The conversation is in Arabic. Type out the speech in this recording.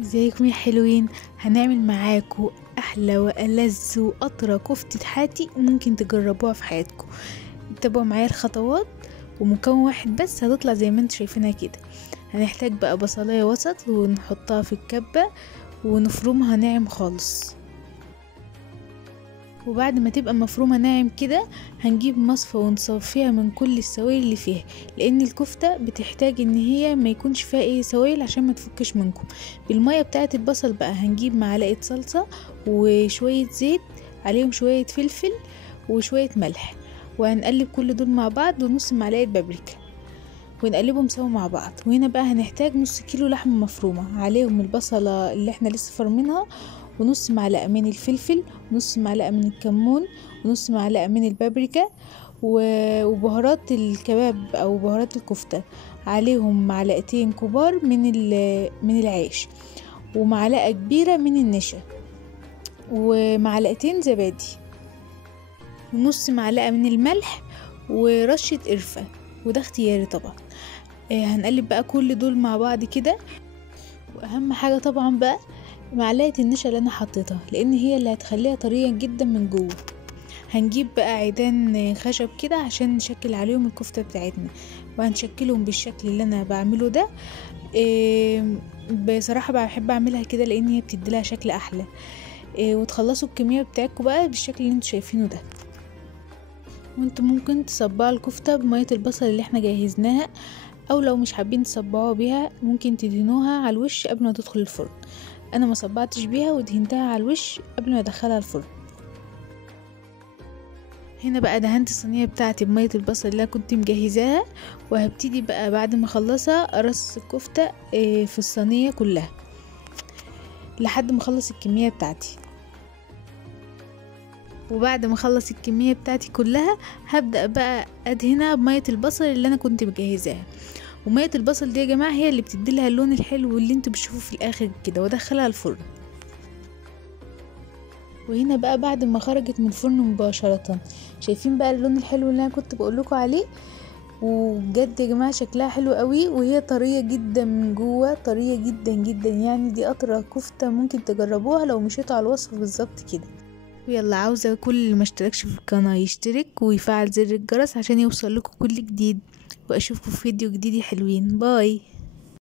ازيكم يا حلوين؟ هنعمل معاكم احلى والذ واطرى كفتة حاتي ممكن تجربوها في حياتكم. اتبعوا معايا الخطوات، ومكون واحد بس هتطلع زي ما انتوا شايفينها كده. هنحتاج بقى بصلايه وسط ونحطها في الكبة ونفرمها ناعم خالص. وبعد ما تبقى مفرومة ناعم كده هنجيب مصفى ونصفيها من كل السوائل اللي فيها، لان الكفتة بتحتاج ان هي ما يكونش فيها اي سوائل عشان ما تفكش منكم. بالمية بتاعة البصل بقى هنجيب معلقة صلصة وشوية زيت، عليهم شوية فلفل وشوية ملح، وهنقلب كل دول مع بعض ونص معلقة بابريكا ونقلبهم سوا مع بعض. وهنا بقى هنحتاج نص كيلو لحمة مفرومة، عليهم البصلة اللي احنا لسه فرمينها، ونص معلقة من الفلفل، ونص معلقة من الكمون، ونص معلقة من البابريكا، وبهارات الكباب او بهارات الكفتة، عليهم معلقتين كبار من العيش، ومعلقة كبيرة من النشا، ومعلقتين زبادي، ونص معلقة من الملح، ورشة قرفة، وده اختياري طبعا. هنقلب بقى كل دول مع بعض كده. واهم حاجة طبعا بقى معلقة النشا اللي انا حطيتها، لان هي اللي هتخليها طرية جدا من جوه. هنجيب بقى عيدان خشب كده عشان نشكل عليهم الكفتة بتاعتنا، وهنشكلهم بالشكل اللي انا بعمله ده. بصراحة بحب اعملها كده لان هي بتديلها شكل احلى. وتخلصوا الكمية بتاعتكم بقى بالشكل اللي انتوا شايفينه ده. وانتوا ممكن تصبعوا الكفتة بمية البصل اللي احنا جهزناها، او لو مش حابين تصبعوا بيها ممكن تدهنوها على الوش قبل ما تدخل الفرن. انا ما صبعتش بيها ودهنتها على الوش قبل ما ادخلها الفرن. هنا بقى دهنت الصينيه بتاعتي بميه البصل اللي أنا كنت مجهزاها، وهبتدي بقى بعد ما اخلصها ارص الكفته في الصينيه كلها لحد ما اخلص الكميه بتاعتي. وبعد ما اخلص الكميه بتاعتي كلها هبدا بقى ادهنها بميه البصل اللي انا كنت مجهزاها. وميه البصل دي يا جماعه هي اللي بتديلها اللون الحلو اللي انتوا بتشوفوه في الاخر كده، وادخلها الفرن. وهنا بقى بعد ما خرجت من الفرن مباشره، شايفين بقى اللون الحلو اللي انا كنت بقولكوا عليه؟ وبجد يا جماعه شكلها حلو قوي، وهي طريه جدا من جوه، طريه جدا جدا. يعني دي اطرى كفته ممكن تجربوها لو مشيتوا على الوصف بالظبط كده. ويلا عاوزة كل اللي مشتركش في القناة يشترك ويفعل زر الجرس عشان يوصل لكم كل جديد، واشوفكم في فيديو جديد يا حلوين. باي.